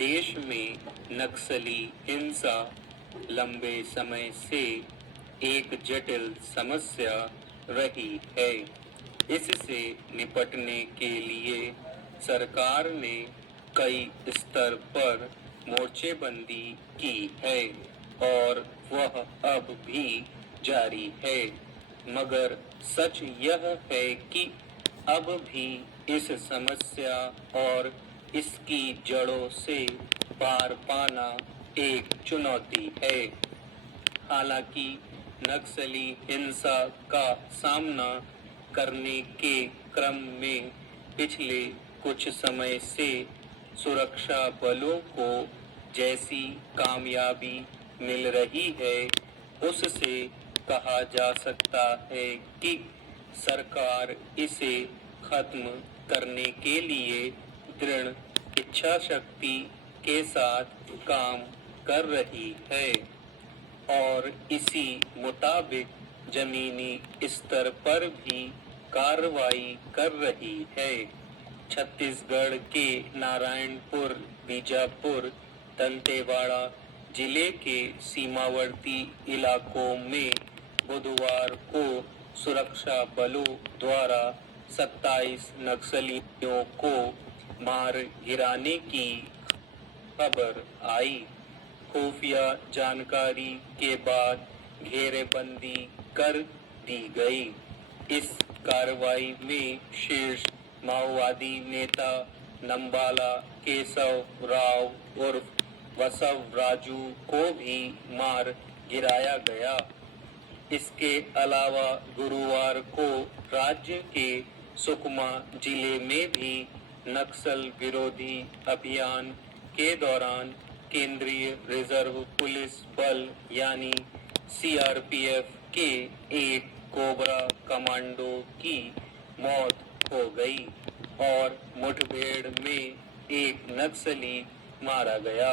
देश में नक्सली हिंसा लंबे समय से एक जटिल समस्या रही है। इससे निपटने के लिए सरकार ने कई स्तर पर मोर्चेबंदी की है और वह अब भी जारी है। मगर सच यह है कि अब भी इस समस्या और इसकी जड़ों से पार पाना एक चुनौती है। हालांकि नक्सली हिंसा का सामना करने के क्रम में पिछले कुछ समय से सुरक्षा बलों को जैसी कामयाबी मिल रही है, उससे कहा जा सकता है कि सरकार इसे खत्म करने के लिए दृढ़ इच्छा शक्ति के साथ काम कर रही है और इसी मुताबिक जमीनी स्तर पर भी कार्रवाई कर रही है। छत्तीसगढ़ के नारायणपुर, बीजापुर, दंतेवाड़ा जिले के सीमावर्ती इलाकों में बुधवार को सुरक्षा बलों द्वारा 27 नक्सलियों को मार गिराने की खबर आई। खुफिया जानकारी के बाद घेरेबंदी कर दी गई। इस कार्रवाई में शीर्ष माओवादी नेता नंबाला केशव राव उर्फ बसव राजू को भी मार गिराया गया। इसके अलावा गुरुवार को राज्य के सुकमा जिले में भी नक्सल विरोधी अभियान के दौरान केंद्रीय रिजर्व पुलिस बल यानी सीआरपीएफ के एक कोबरा कमांडो की मौत हो गई और मुठभेड़ में एक नक्सली मारा गया।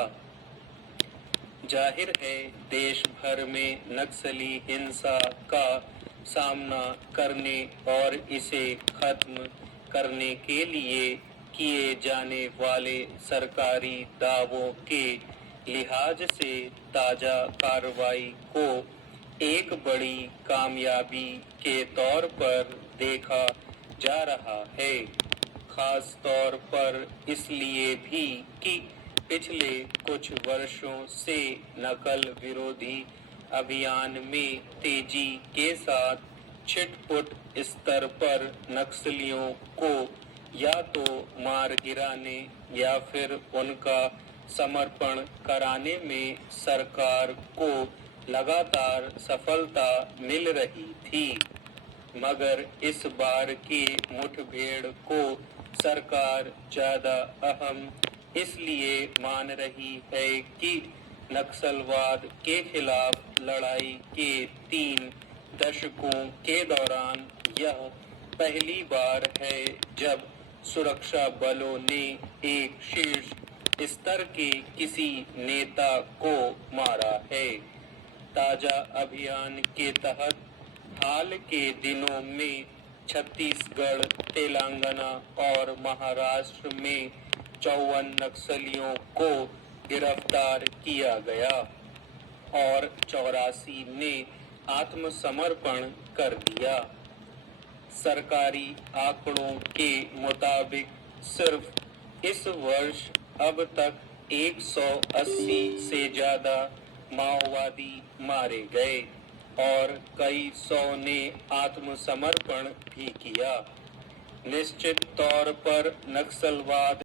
जाहिर है, देश भर में नक्सली हिंसा का सामना करने और इसे खत्म करने के लिए किए जाने वाले सरकारी दावों के लिहाज से ताजा कार्रवाई को एक बड़ी कामयाबी के तौर पर देखा जा रहा है। खास तौर पर इसलिए भी कि पिछले कुछ वर्षों से नकल विरोधी अभियान में तेजी के साथ छिटपुट स्तर पर नक्सलियों को या तो मार गिराने या फिर उनका समर्पण कराने में सरकार को लगातार सफलता मिल रही थी। मगर इस बार की मुठभेड़ को सरकार ज्यादा अहम इसलिए मान रही है कि नक्सलवाद के खिलाफ लड़ाई के 3 दशकों के दौरान यह पहली बार है जब सुरक्षा बलों ने एक शीर्ष स्तर के किसी नेता को मारा है। ताजा अभियान के तहत हाल के दिनों में छत्तीसगढ़, तेलंगाना और महाराष्ट्र में 54 नक्सलियों को गिरफ्तार किया गया और 84 ने आत्मसमर्पण कर दिया। सरकारी आंकड़ों के मुताबिक सिर्फ इस वर्ष अब तक 180 से ज्यादा माओवादी मारे गए और कई सौ ने आत्मसमर्पण भी किया। निश्चित तौर पर नक्सलवाद